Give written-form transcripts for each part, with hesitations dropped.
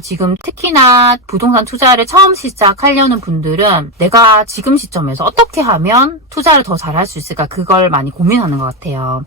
지금 특히나 부동산 투자를 처음 시작하려는 분들은 내가 지금 시점에서 어떻게 하면 투자를 더 잘할 수 있을까, 그걸 많이 고민하는 것 같아요.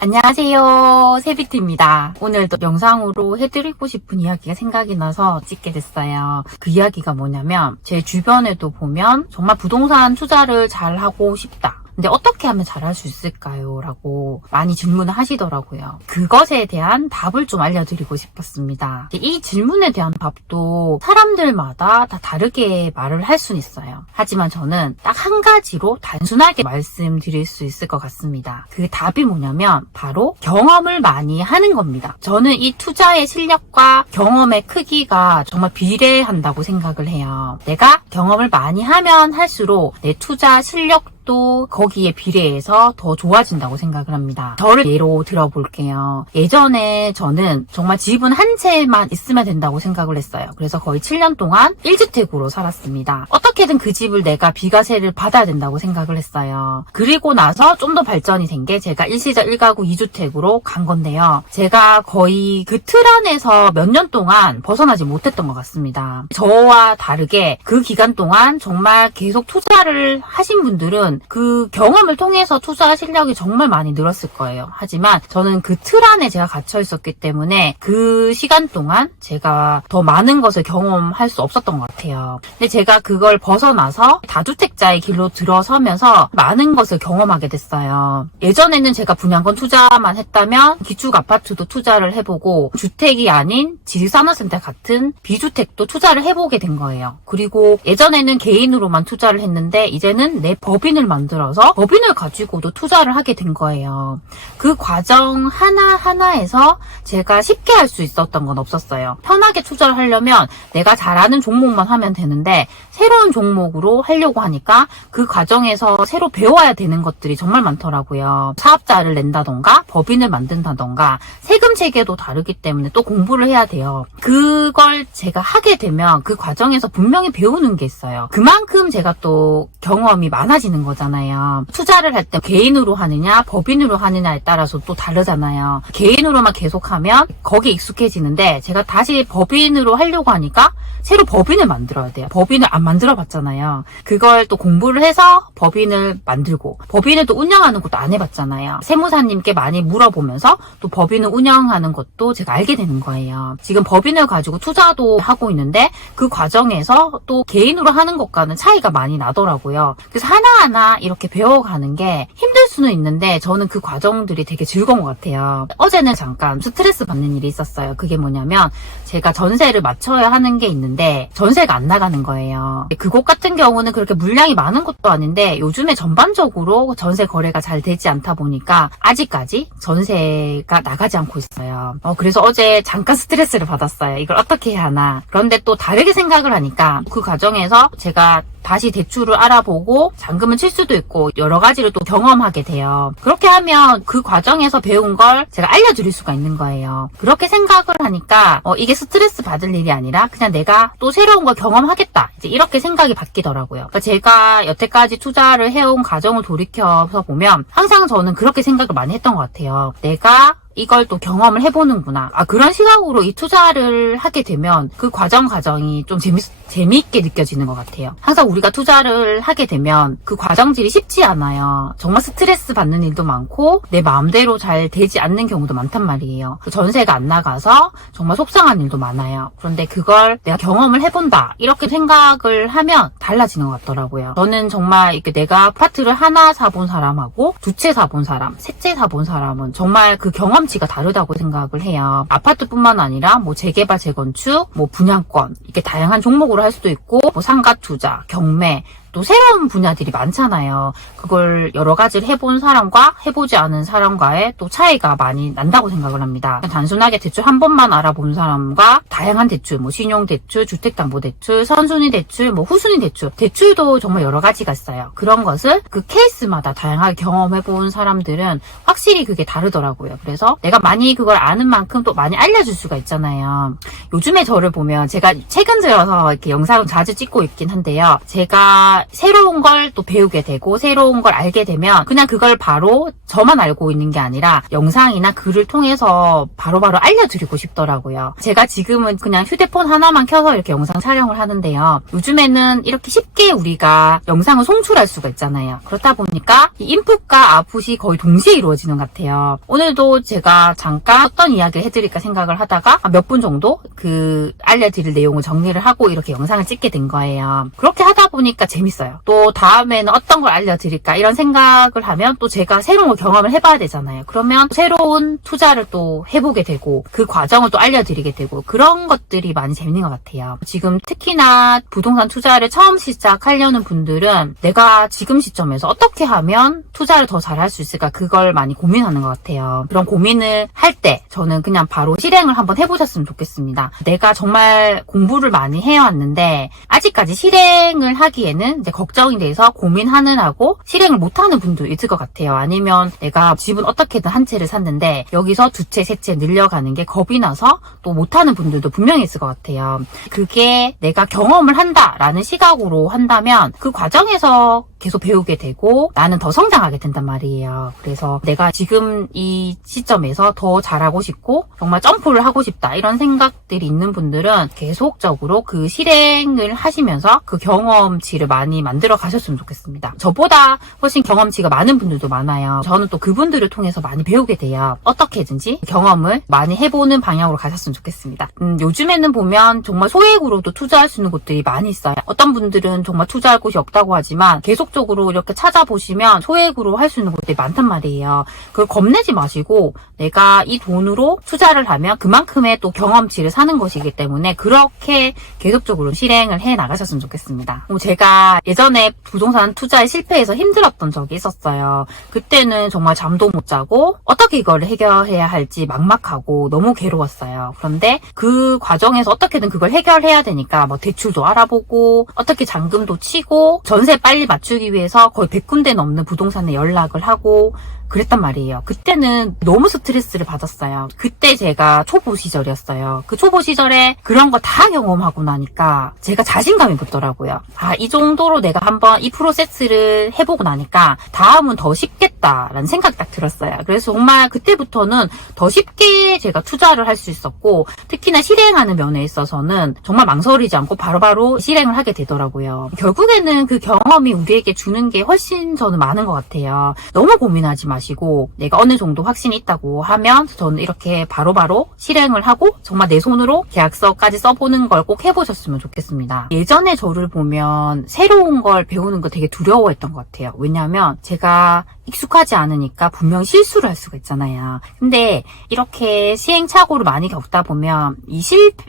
안녕하세요, 세비트입니다. 오늘도 영상으로 해드리고 싶은 이야기가 생각이 나서 찍게 됐어요. 그 이야기가 뭐냐면, 제 주변에도 보면 정말 부동산 투자를 잘 하고 싶다, 근데 어떻게 하면 잘할 수 있을까요? 라고 많이 질문을 하시더라고요. 그것에 대한 답을 좀 알려드리고 싶었습니다. 이 질문에 대한 답도 사람들마다 다 다르게 말을 할 수는 있어요. 하지만 저는 딱 한 가지로 단순하게 말씀드릴 수 있을 것 같습니다. 그 답이 뭐냐면 바로 경험을 많이 하는 겁니다. 저는 이 투자의 실력과 경험의 크기가 정말 비례한다고 생각을 해요. 내가 경험을 많이 하면 할수록 내 투자 실력도 거기에 비례해서 더 좋아진다고 생각을 합니다. 저를 예로 들어볼게요. 예전에 저는 정말 집은 한 채만 있으면 된다고 생각을 했어요. 그래서 거의 7년 동안 1주택으로 살았습니다. 어떻게든 그 집을 내가 비과세를 받아야 된다고 생각을 했어요. 그리고 나서 좀 더 발전이 된 게 제가 일시적 1가구 2주택으로 간 건데요. 제가 거의 그 틀 안에서 몇 년 동안 벗어나지 못했던 것 같습니다. 저와 다르게 그 기간 동안 정말 계속 투자를 하신 분들은 그 경험을 통해서 투자 실력이 정말 많이 늘었을 거예요. 하지만 저는 그 틀 안에 제가 갇혀 있었기 때문에 그 시간 동안 제가 더 많은 것을 경험할 수 없었던 것 같아요. 근데 제가 그걸 벗어나서 다주택자의 길로 들어서면서 많은 것을 경험하게 됐어요. 예전에는 제가 분양권 투자만 했다면 기축 아파트도 투자를 해보고 주택이 아닌 지식산업센터 같은 비주택도 투자를 해보게 된 거예요. 그리고 예전에는 개인으로만 투자를 했는데 이제는 내 법인을 만들어서 법인을 가지고도 투자를 하게 된 거예요. 그 과정 하나하나에서 제가 쉽게 할 수 있었던 건 없었어요. 편하게 투자를 하려면 내가 잘 아는 종목만 하면 되는데 새로운 종목으로 하려고 하니까 그 과정에서 새로 배워야 되는 것들이 정말 많더라고요. 사업자를 낸다던가 법인을 만든다던가 세금 체계도 다르기 때문에 또 공부를 해야 돼요. 그걸 제가 하게 되면 그 과정에서 분명히 배우는 게 있어요. 그만큼 제가 또 경험이 많아지는 거잖아요. 투자를 할 때 개인으로 하느냐 법인으로 하느냐에 따라서 또 다르잖아요. 개인으로만 계속하면 거기에 익숙해지는데 제가 다시 법인으로 하려고 하니까 새로 법인을 만들어야 돼요. 법인을 안 만들어 봤잖아요. 그걸 또 공부를 해서 법인을 만들고 법인을 또 운영하는 것도 안 해봤잖아요. 세무사님께 많이 물어보면서 또 법인을 운영하는 것도 제가 알게 되는 거예요. 지금 법인을 가지고 투자도 하고 있는데 그 과정에서 또 개인으로 하는 것과는 차이가 많이 나더라고요. 그래서 하나하나 이렇게 배워가는 게 힘들 수는 있는데 저는 그 과정들이 되게 즐거운 것 같아요. 어제는 잠깐 스트레스 받는 일이 있었어요. 그게 뭐냐면 제가 전세를 맞춰야 하는 게 있는데 전세가 안 나가는 거예요. 그곳 같은 경우는 그렇게 물량이 많은 것도 아닌데 요즘에 전반적으로 전세 거래가 잘 되지 않다 보니까 아직까지 전세가 나가지 않고 있어요. 그래서 어제 잠깐 스트레스를 받았어요. 이걸 어떻게 해야 하나. 그런데 또 다르게 생각을 하니까 그 과정에서 제가 다시 대출을 알아보고 잔금을 칠 수도 있고 여러 가지를 또 경험하게 돼요. 그렇게 하면 그 과정에서 배운 걸 제가 알려드릴 수가 있는 거예요. 그렇게 생각을 하니까 이게 스트레스 받을 일이 아니라 그냥 내가 또 새로운 걸 경험하겠다, 이제 이렇게 생각이 바뀌더라고요. 그러니까 제가 여태까지 투자를 해온 과정을 돌이켜서 보면 항상 저는 그렇게 생각을 많이 했던 것 같아요. 내가 이걸 또 경험을 해보는구나. 그런 시각으로 이 투자를 하게 되면 그 과정이 좀 재미있게 느껴지는 것 같아요. 항상 우리가 투자를 하게 되면 그 과정들이 쉽지 않아요. 정말 스트레스 받는 일도 많고 내 마음대로 잘 되지 않는 경우도 많단 말이에요. 전세가 안 나가서 정말 속상한 일도 많아요. 그런데 그걸 내가 경험을 해본다, 이렇게 생각을 하면 달라지는 것 같더라고요. 저는 정말 이렇게 내가 아파트를 하나 사본 사람하고 두 채 사본 사람, 세 채 사본 사람은 정말 그 경험치가 다르다고 생각을 해요. 아파트뿐만 아니라 뭐 재개발, 재건축, 뭐 분양권, 이렇게 다양한 종목으로 할 수도 있고 뭐 상가 투자, 경매, 또 새로운 분야들이 많잖아요. 그걸 여러 가지를 해본 사람과 해보지 않은 사람과의 또 차이가 많이 난다고 생각을 합니다. 단순하게 대출 한 번만 알아본 사람과 다양한 대출, 뭐 신용대출, 주택담보대출, 선순위대출, 뭐 후순위대출, 대출도 정말 여러 가지가 있어요. 그런 것을 그 케이스마다 다양하게 경험해본 사람들은 확실히 그게 다르더라고요. 그래서 내가 많이 그걸 아는 만큼 또 많이 알려줄 수가 있잖아요. 요즘에 저를 보면 제가 최근 들어서 이렇게 영상을 자주 찍고 있긴 한데요. 제가 제가 새로운 걸 또 배우게 되고 새로운 걸 알게 되면 그냥 그걸 바로 저만 알고 있는 게 아니라 영상이나 글을 통해서 바로바로 알려드리고 싶더라고요. 제가 지금은 그냥 휴대폰 하나만 켜서 이렇게 영상 촬영을 하는데요. 요즘에는 이렇게 쉽게 우리가 영상을 송출할 수가 있잖아요. 그렇다 보니까 이 인풋과 아웃풋이 거의 동시에 이루어지는 것 같아요. 오늘도 제가 잠깐 어떤 이야기를 해드릴까 생각을 하다가 몇 분 정도 그 알려드릴 내용을 정리를 하고 이렇게 영상을 찍게 된 거예요. 그렇게 하다 보니까 재밌어요. 또 다음에는 어떤 걸 알려드릴까 이런 생각을 하면 또 제가 새로운 걸 경험을 해봐야 되잖아요. 그러면 새로운 투자를 또 해보게 되고 그 과정을 또 알려드리게 되고 그런 것들이 많이 재밌는 것 같아요. 지금 특히나 부동산 투자를 처음 시작하려는 분들은 내가 지금 시점에서 어떻게 하면 투자를 더 잘할 수 있을까 그걸 많이 고민하는 것 같아요. 그런 고민을 할 때 저는 그냥 바로 실행을 한번 해보셨으면 좋겠습니다. 내가 정말 공부를 많이 해왔는데 아직까지 실행을 하기에는 이제 걱정이 돼서 고민하느라고 실행을 못하는 분도 있을 것 같아요. 아니면 내가 집은 어떻게든 한 채를 샀는데 여기서 두 채, 세 채 늘려가는 게 겁이 나서 또 못하는 분들도 분명히 있을 것 같아요. 그게 내가 경험을 한다라는 시각으로 한다면 그 과정에서 계속 배우게 되고 나는 더 성장하게 된단 말이에요. 그래서 내가 지금 이 시점에서 더 잘하고 싶고 정말 점프를 하고 싶다 이런 생각들이 있는 분들은 계속적으로 그 실행을 하시면서 그 경험치를 많이 만들어 가셨으면 좋겠습니다. 저보다 훨씬 경험치가 많은 분들도 많아요. 저는 또 그분들을 통해서 많이 배우게 돼요. 어떻게든지 경험을 많이 해보는 방향으로 가셨으면 좋겠습니다. 요즘에는 보면 정말 소액으로도 투자할 수 있는 곳들이 많이 있어요. 어떤 분들은 정말 투자할 곳이 없다고 하지만 계속적으로 이렇게 찾아보시면 소액으로 할 수 있는 곳들이 많단 말이에요. 그걸 겁내지 마시고 내가 이 돈으로 투자를 하면 그만큼의 또 경험치를 사는 것이기 때문에 그렇게 계속적으로 실행을 해 나가셨으면 좋겠습니다. 제가 예전에 부동산 투자에 실패해서 힘들었던 적이 있었어요. 그때는 정말 잠도 못 자고 어떻게 이걸 해결해야 할지 막막하고 너무 괴로웠어요. 그런데 그 과정에서 어떻게든 그걸 해결해야 되니까 뭐 대출도 알아보고 어떻게 잔금도 치고 전세 빨리 맞추기 위해서 거의 100군데 넘는 부동산에 연락을 하고 그랬단 말이에요. 그때는 너무 스트레스를 받았어요. 그때 제가 초보 시절이었어요. 그 초보 시절에 그런 거 다 경험하고 나니까 제가 자신감이 붙더라고요. 이 정도로 내가 한번 이 프로세스를 해보고 나니까 다음은 더 쉽겠다라는 생각이 딱 들었어요. 그래서 정말 그때부터는 더 쉽게 제가 투자를 할 수 있었고 특히나 실행하는 면에 있어서는 정말 망설이지 않고 바로바로 실행을 하게 되더라고요. 결국에는 그 경험이 우리에게 주는 게 훨씬 저는 많은 것 같아요. 너무 고민하지 마시고 내가 어느 정도 확신이 있다고 하면 저는 이렇게 바로바로 실행을 하고 정말 내 손으로 계약서까지 써보는 걸 꼭 해보셨으면 좋겠습니다. 예전에 저를 보면 새로운 걸 배우는 거 되게 두려워했던 것 같아요. 왜냐하면 제가 익숙하지 않으니까 분명 실수를 할 수가 있잖아요. 근데 이렇게 시행착오를 많이 겪다 보면 이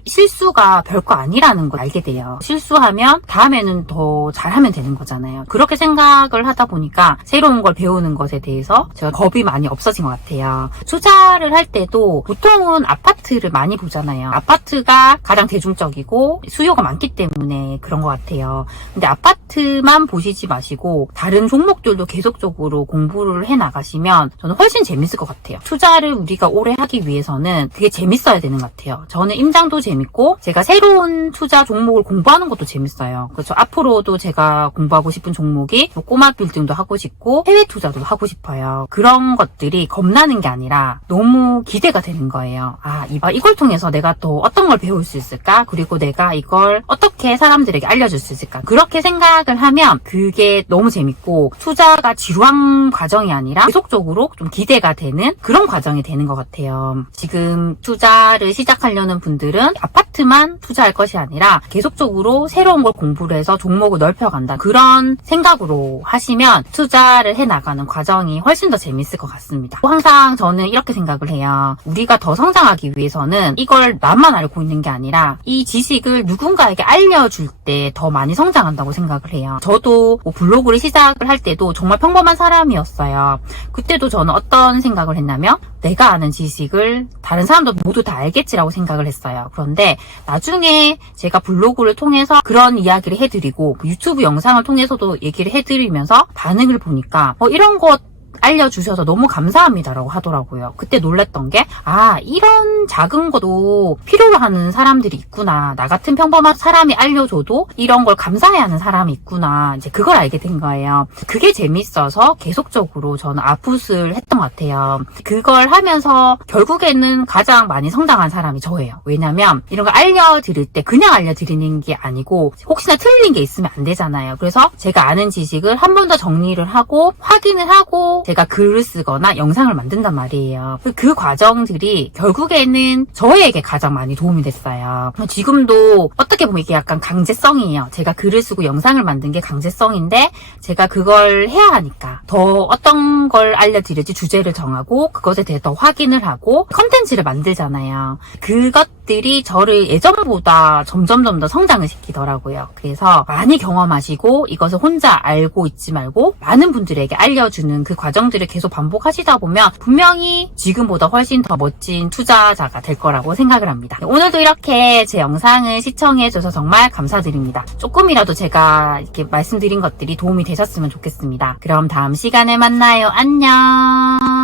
실수가 별거 아니라는 걸 알게 돼요. 실수하면 다음에는 더 잘하면 되는 거잖아요. 그렇게 생각을 하다 보니까 새로운 걸 배우는 것에 대해서 제가 겁이 많이 없어진 것 같아요. 투자를 할 때도 보통은 아파트를 많이 보잖아요. 아파트가 가장 대중적이고 수요가 많기 때문에 그런 것 같아요. 근데 아파트만 보시지 마시고 다른 종목들도 계속적으로 공부를 해 나가시면 저는 훨씬 재밌을 것 같아요. 투자를 우리가 오래 하기 위해서는 그게 재밌어야 되는 것 같아요. 저는 임장도 재밌고 제가 새로운 투자 종목을 공부하는 것도 재밌어요. 그렇죠. 앞으로도 제가 공부하고 싶은 종목이 꼬마 빌딩도 하고 싶고 해외 투자도 하고 싶어요. 그런 것들이 겁나는 게 아니라 너무 기대가 되는 거예요. 이걸 통해서 내가 또 어떤 걸 배울 수 있을까? 그리고 내가 이걸 어떻게 사람들에게 알려줄 수 있을까? 그렇게 생각을 하면 그게 너무 재밌고 투자가 지루한 과정이 아니라 계속적으로 좀 기대가 되는 그런 과정이 되는 것 같아요. 지금 투자를 시작하려는 분들은 아파트만 투자할 것이 아니라 계속적으로 새로운 걸 공부를 해서 종목을 넓혀간다. 그런 생각으로 하시면 투자를 해나가는 과정이 훨씬 더 재밌을 것 같습니다. 항상 저는 이렇게 생각을 해요. 우리가 더 성장하기 위해서는 이걸 나만 알고 있는 게 아니라 이 지식을 누군가에게 알려줄 때 더 많이 성장한다고 생각을 해요. 저도 블로그를 시작을 할 때도 정말 평범한 사람이었어요. 그때도 저는 어떤 생각을 했냐면 내가 아는 지식을 다른 사람도 모두 다 알겠지라고 생각을 했어요. 그런데 나중에 제가 블로그를 통해서 그런 이야기를 해드리고 유튜브 영상을 통해서도 얘기를 해드리면서 반응을 보니까 이런 것 알려주셔서 너무 감사합니다라고 하더라고요. 그때 놀랬던 게, 이런 작은 것도 필요로 하는 사람들이 있구나. 나 같은 평범한 사람이 알려줘도 이런 걸 감사해하는 사람이 있구나. 이제 그걸 알게 된 거예요. 그게 재밌어서 계속적으로 저는 아풋을 했던 것 같아요. 그걸 하면서 결국에는 가장 많이 성장한 사람이 저예요. 왜냐면 이런 걸 알려드릴 때 그냥 알려드리는 게 아니고 혹시나 틀린 게 있으면 안 되잖아요. 그래서 제가 아는 지식을 한 번 더 정리를 하고 확인을 하고 제가 글을 쓰거나 영상을 만든단 말이에요. 그 과정들이 결국에는 저에게 가장 많이 도움이 됐어요. 지금도 어떻게 보면 이게 약간 강제성이에요. 제가 글을 쓰고 영상을 만든 게 강제성인데 제가 그걸 해야 하니까 더 어떤 걸 알려드릴지 주제를 정하고 그것에 대해 더 확인을 하고 컨텐츠를 만들잖아요. 그것들이 저를 예전보다 점점 더 성장을 시키더라고요. 그래서 많이 경험하시고 이것을 혼자 알고 있지 말고 많은 분들에게 알려주는 그 과정들을 계속 반복하시다 보면 분명히 지금보다 훨씬 더 멋진 투자자가 될 거라고 생각을 합니다. 오늘도 이렇게 제 영상을 시청해줘서 정말 감사드립니다. 조금이라도 제가 이렇게 말씀드린 것들이 도움이 되셨으면 좋겠습니다. 그럼 다음 시간에 만나요. 안녕.